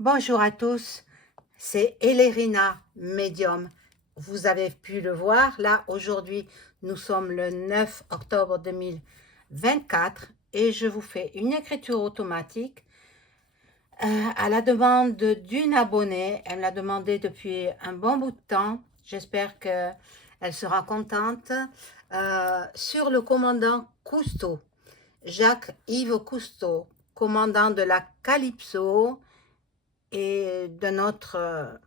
Bonjour à tous, c'est Elérina, médium. Vous avez pu le voir, là aujourd'hui nous sommes le 9 octobre 2024 et je vous fais une écriture automatique à la demande d'une abonnée. Elle me l'a demandé depuis un bon bout de temps, j'espère qu'elle sera contente, sur le commandant Cousteau, Jacques-Yves Cousteau, commandant de la Calypso et de notre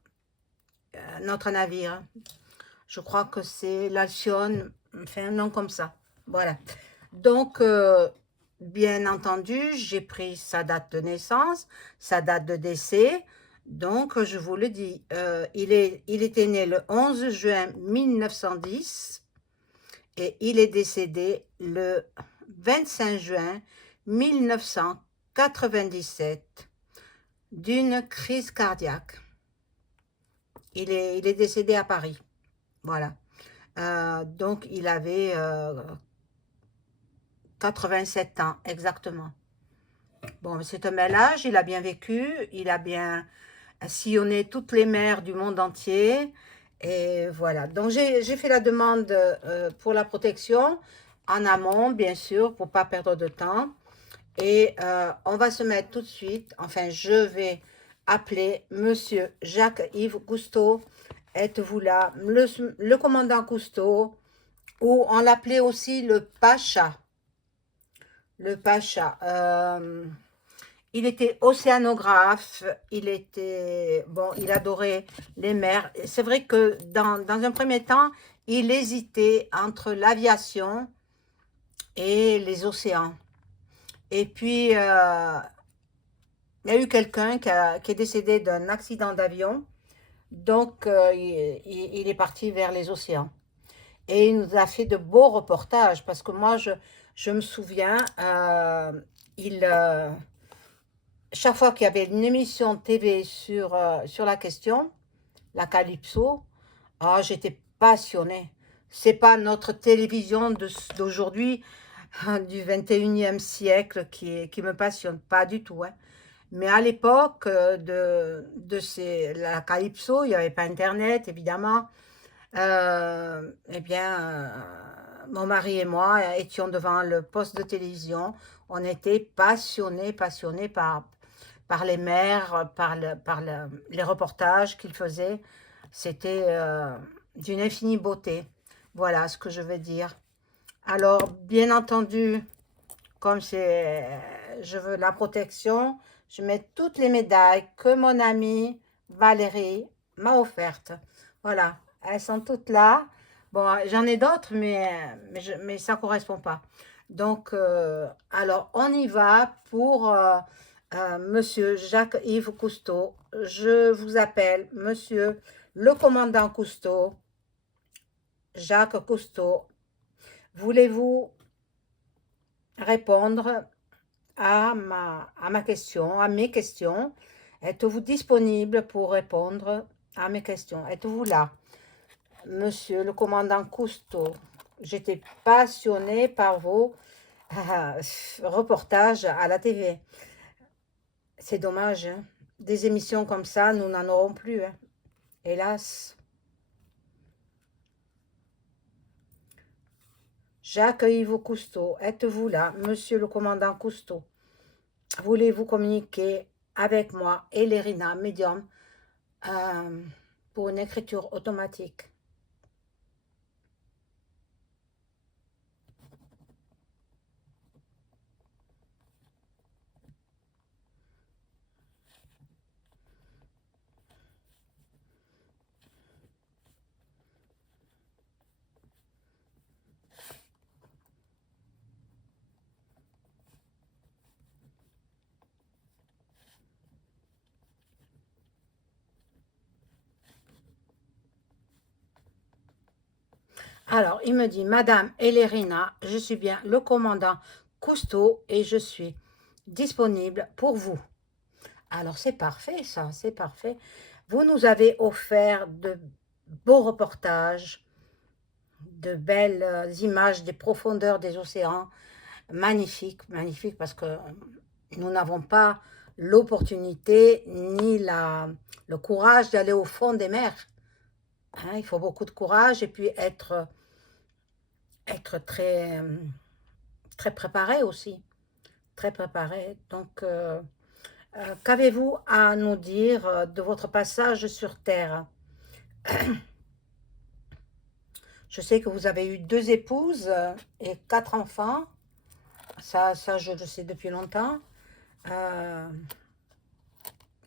navire. Je crois que c'est l'Alcyon, fait un nom comme ça. Voilà. Donc, bien entendu, j'ai pris sa date de naissance, sa date de décès. Donc, je vous le dis, il était né le 11 juin 1910 et il est décédé le 25 juin 1997 d'une crise cardiaque. Il est décédé à Paris. Voilà. Donc, il avait 87 ans, exactement. Bon, c'est un bel âge, il a bien vécu, il a bien sillonné toutes les mers du monde entier. Et voilà. Donc, j'ai fait la demande pour la protection en amont, bien sûr, pour ne pas perdre de temps. Et on va se mettre tout de suite, enfin, je vais appeler Monsieur Jacques-Yves Cousteau. Êtes-vous là? Le commandant Cousteau, ou on l'appelait aussi le Pacha. Le Pacha. Il était océanographe, il adorait les mers. C'est vrai que dans un premier temps, il hésitait entre l'aviation et les océans. Et puis, il y a eu quelqu'un qui est décédé d'un accident d'avion, donc il est parti vers les océans. Et il nous a fait de beaux reportages, parce que moi, je me souviens, chaque fois qu'il y avait une émission TV sur la question, la Calypso, j'étais passionnée. C'est pas notre télévision d'aujourd'hui, du 21e siècle, qui me passionne, pas du tout, hein. Mais à l'époque la Calypso, il n'y avait pas Internet, évidemment. Eh bien, mon mari et moi étions devant le poste de télévision. On était passionnés par les mers, les reportages qu'il faisait. C'était d'une infinie beauté. Voilà ce que je veux dire. Alors, bien entendu, comme je veux la protection, je mets toutes les médailles que mon amie Valérie m'a offertes. Voilà, elles sont toutes là. Bon, j'en ai d'autres, mais ça ne correspond pas. Donc, alors, on y va pour Monsieur Jacques-Yves Cousteau. Je vous appelle Monsieur le commandant Cousteau, Jacques Cousteau. Voulez-vous répondre à ma question, à mes questions? Êtes-vous disponible pour répondre à mes questions? Êtes-vous là? Monsieur le commandant Cousteau, j'étais passionnée par vos reportages à la TV. C'est dommage, hein. Des émissions comme ça, nous n'en aurons plus, hein. Hélas. Jacques-Yves Cousteau, êtes-vous là? Monsieur le commandant Cousteau, voulez-vous communiquer avec moi, Elérina, médium, pour une écriture automatique? Alors, il me dit, Madame Elérina, je suis bien le commandant Cousteau et je suis disponible pour vous. Alors, c'est parfait, ça, c'est parfait. Vous nous avez offert de beaux reportages, de belles images des profondeurs des océans. Magnifique, magnifique, parce que nous n'avons pas l'opportunité ni le courage d'aller au fond des mers. Hein, il faut beaucoup de courage et puis être très, très préparé aussi. Très préparé. Donc, qu'avez-vous à nous dire de votre passage sur Terre? Je sais que vous avez eu 2 épouses et 4 enfants. Ça, je le sais depuis longtemps. Euh,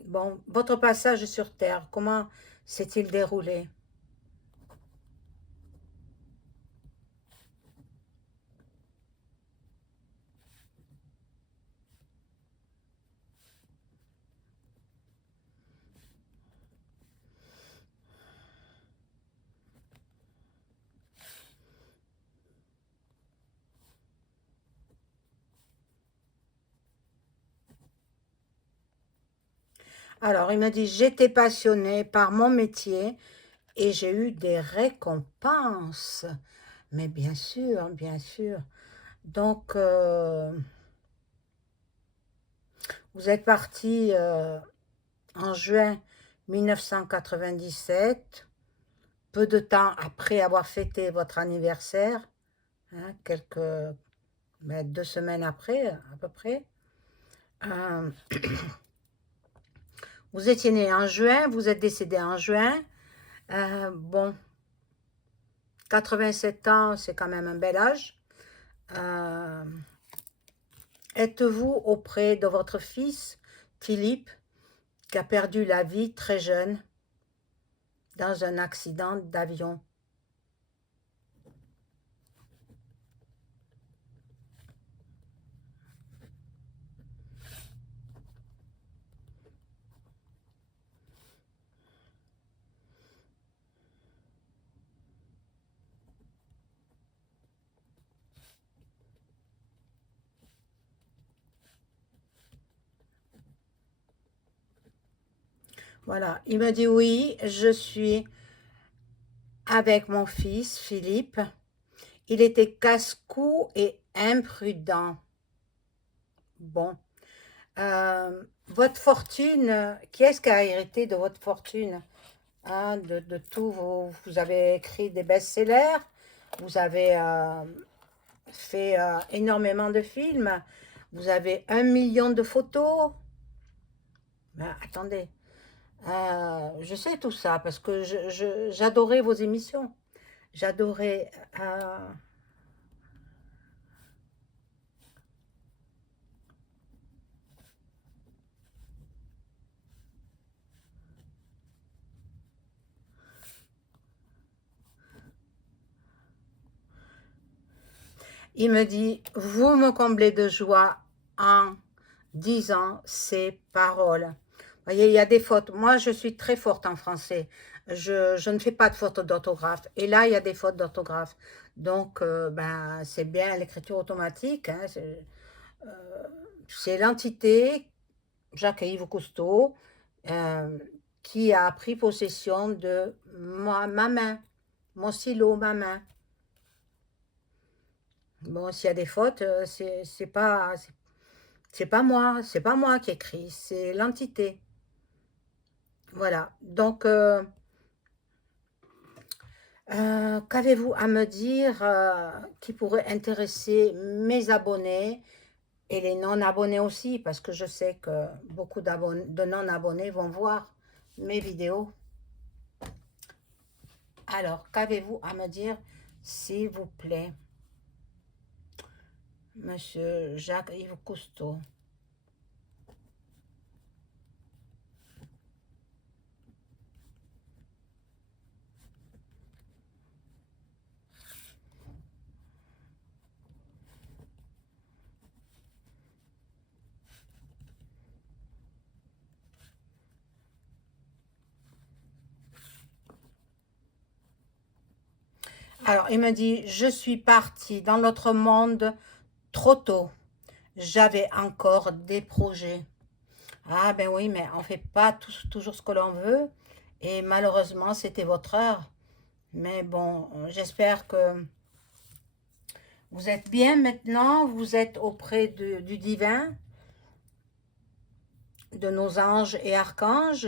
bon, votre passage sur Terre, comment s'est-il déroulé? Alors, il m'a dit, j'étais passionné par mon métier et j'ai eu des récompenses. Mais bien sûr, bien sûr. Donc, vous êtes parti en juin 1997, peu de temps après avoir fêté votre anniversaire, hein, 2 semaines après, à peu près. Euh, vous étiez né en juin, vous êtes décédé en juin. Bon, 87 ans, c'est quand même un bel âge. Euh, Êtes-vous auprès de votre fils, Philippe, qui a perdu la vie très jeune dans un accident d'avion? Voilà, il me dit oui, je suis avec mon fils, Philippe. Il était casse-cou et imprudent. Bon. Votre fortune, qui est-ce qui a hérité de votre fortune? Hein, de tout, vous avez écrit des best-sellers, vous avez fait énormément de films, vous avez 1 million de photos. Ben, attendez, je sais tout ça parce que j'adorais vos émissions. J'adorais. Il me dit, vous me comblez de joie en disant ces paroles. Vous voyez, il y a des fautes. Moi, je suis très forte en français. Je ne fais pas de fautes d'orthographe. Et là, il y a des fautes d'orthographe. Donc, ben, c'est bien l'écriture automatique. Hein, c'est l'entité, Jacques-Yves Cousteau, euh, qui a pris possession de ma main, mon stylo, ma main. Bon, s'il y a des fautes, c'est pas moi qui écris, c'est l'entité. Voilà. Donc, qu'avez-vous à me dire qui pourrait intéresser mes abonnés et les non-abonnés aussi, parce que je sais que beaucoup de non-abonnés vont voir mes vidéos. Alors, qu'avez-vous à me dire, s'il vous plaît, Monsieur Jacques-Yves Cousteau? Alors, il me dit, je suis parti dans l'autre monde trop tôt. J'avais encore des projets. Ah ben oui, mais on fait pas toujours ce que l'on veut. Et malheureusement, c'était votre heure. Mais bon, j'espère que vous êtes bien maintenant. Vous êtes auprès du divin. de nos anges et archanges.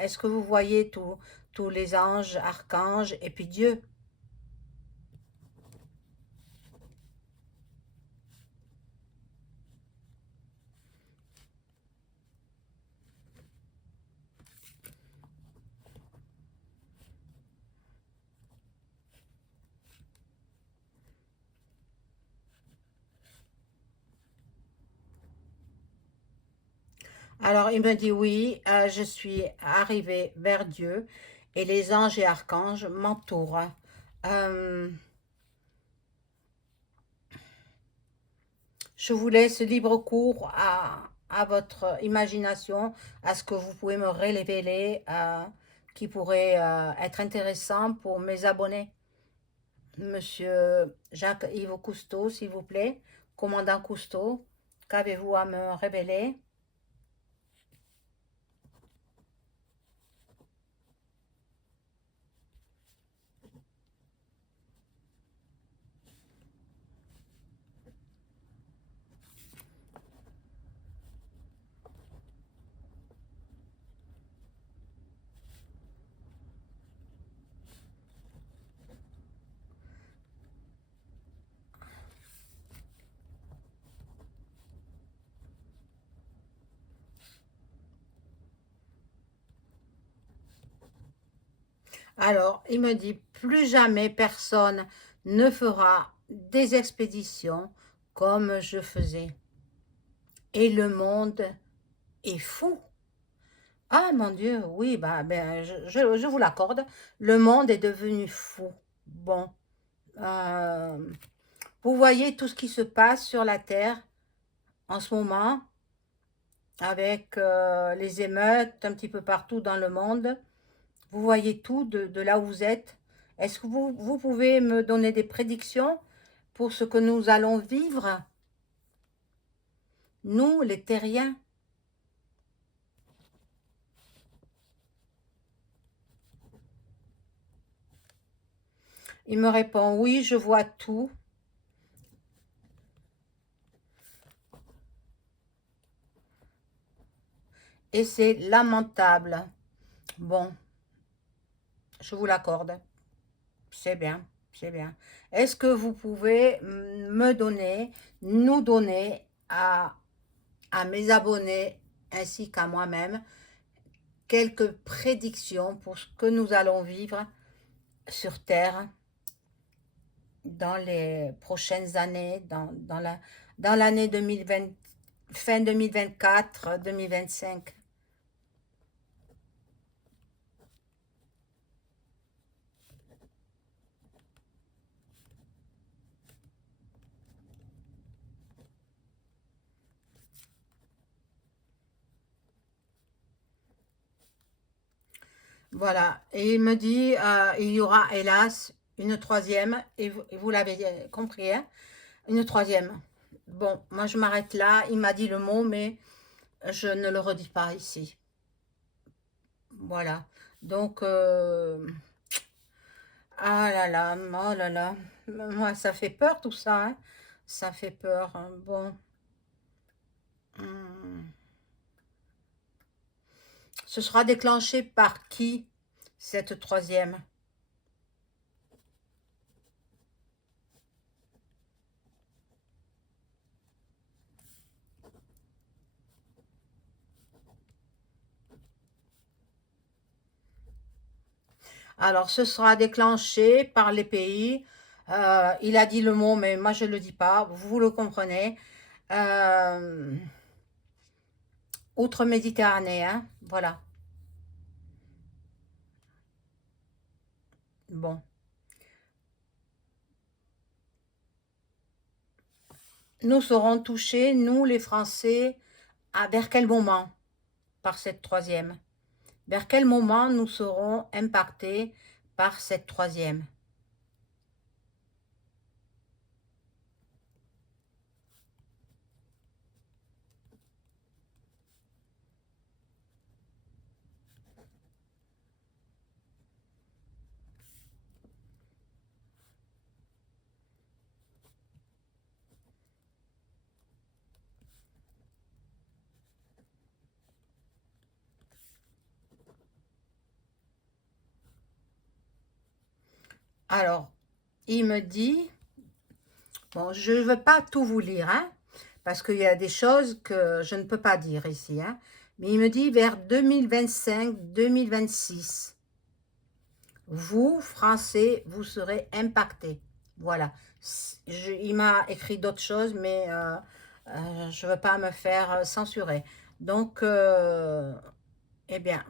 Est-ce que vous voyez tous les anges, archanges et puis Dieu? Alors il me dit oui, je suis arrivé vers Dieu et les anges et archanges m'entourent. Euh, je vous laisse libre cours à votre imagination, à ce que vous pouvez me révéler, qui pourrait être intéressant pour mes abonnés. Monsieur Jacques-Yves Cousteau, s'il vous plaît, commandant Cousteau, qu'avez-vous à me révéler? Alors, il me dit, plus jamais personne ne fera des expéditions comme je faisais. Et le monde est fou. Ah mon Dieu, oui, bah, ben, je vous l'accorde. Le monde est devenu fou. Bon, euh, vous voyez tout ce qui se passe sur la Terre en ce moment, avec les émeutes un petit peu partout dans le monde. Vous voyez tout de là où vous êtes. Est-ce que vous pouvez me donner des prédictions pour ce que nous allons vivre, nous, les terriens? Il me répond, oui, je vois tout. Et c'est lamentable. Bon, je vous l'accorde. C'est bien, c'est bien. Est-ce que vous pouvez me donner, nous donner à mes abonnés ainsi qu'à moi-même quelques prédictions pour ce que nous allons vivre sur Terre dans les prochaines années, dans l'année 2020, fin 2024, 2025. Voilà. Et il me dit, il y aura hélas une troisième, et vous l'avez compris, hein, une troisième. Bon, moi je m'arrête là. Il m'a dit le mot, mais je ne le redis pas ici. Voilà. Donc, ah là là, oh là là. Moi, ça fait peur tout ça, hein. Ça fait peur, hein. Bon. Hmm. Ce sera déclenché par qui, cette troisième? Alors, ce sera déclenché par les pays. Il a dit le mot, mais moi, je ne le dis pas. Vous le comprenez. Euh, Outre-Méditerranée, hein. Voilà. Bon. Nous serons touchés, nous, les Français, vers quel moment par cette troisième? Vers quel moment nous serons impactés par cette troisième? Alors, il me dit, bon, je ne veux pas tout vous lire, hein, parce qu'il y a des choses que je ne peux pas dire ici, hein, mais il me dit vers 2025-2026, vous, Français, vous serez impactés. Voilà. Il m'a écrit d'autres choses, mais je ne veux pas me faire censurer. Donc, eh bien,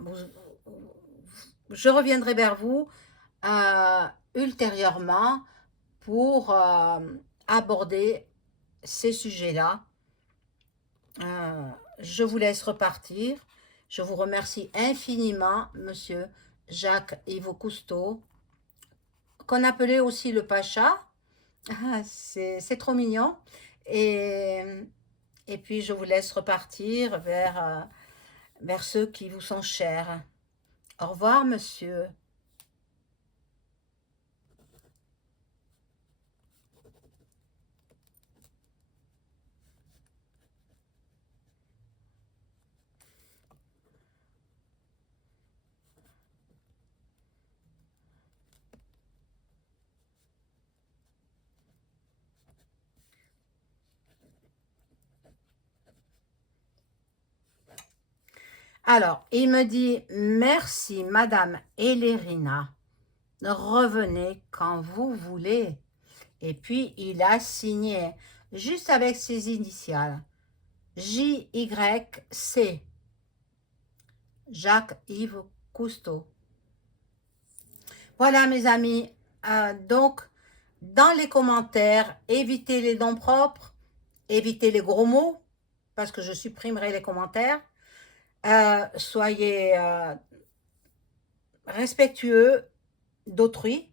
je reviendrai vers vous euh, ultérieurement pour aborder ces sujets-là. Je vous laisse repartir. Je vous remercie infiniment, monsieur Jacques-Yves Cousteau, qu'on appelait aussi le Pacha. C'est trop mignon. Et, et puis, je vous laisse repartir vers ceux qui vous sont chers. Au revoir, monsieur. Alors, il me dit, merci, Madame Elérina. Revenez quand vous voulez. Et puis, il a signé, juste avec ses initiales, JYC, Jacques-Yves Cousteau. Voilà, mes amis. Donc, dans les commentaires, évitez les noms propres, évitez les gros mots, parce que je supprimerai les commentaires. Soyez respectueux d'autrui,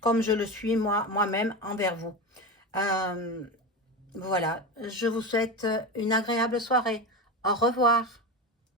comme je le suis moi-même envers vous. Voilà, je vous souhaite une agréable soirée. Au revoir.